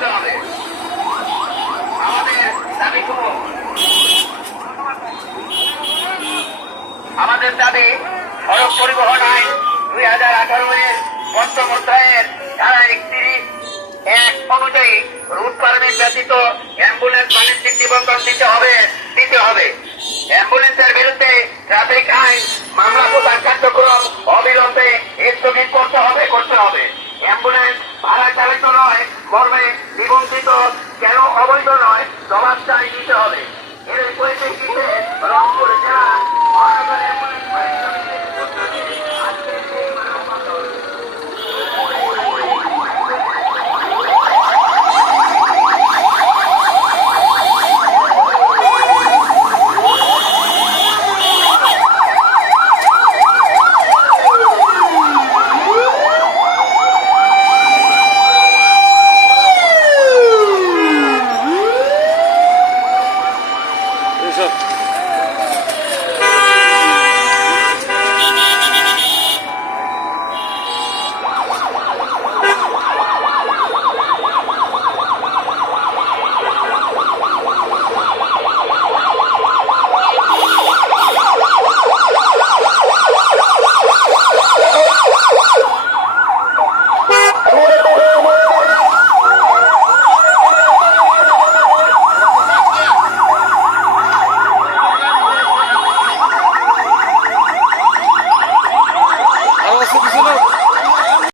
করতে হবে আমাদের দাবি শুভ আমাদের দাবি সড়ক পরিবহন আইন দুই হাজার আঠারো পঞ্চম অধ্যায়ের ধারা একত্রিশ এক অনুযায়ী রুট পারমিট ব্যতীত অ্যাম্বুলেন্স বাণিজ্যিক নিবন্ধন দিতে হবে দিতে হবে। অ্যাম্বুলেন্সের বিরুদ্ধে ট্রাফিক আইন, মামলা প্রদান কার্যক্রম অবিলম্বে স্থগিত করতে হবে করতে হবে। অ্যাম্বুলেন্স ভাড়া চালিত অবৈধ নয় জবাবটা দিতে হবে। এর পরিপ্রেক্ষিতে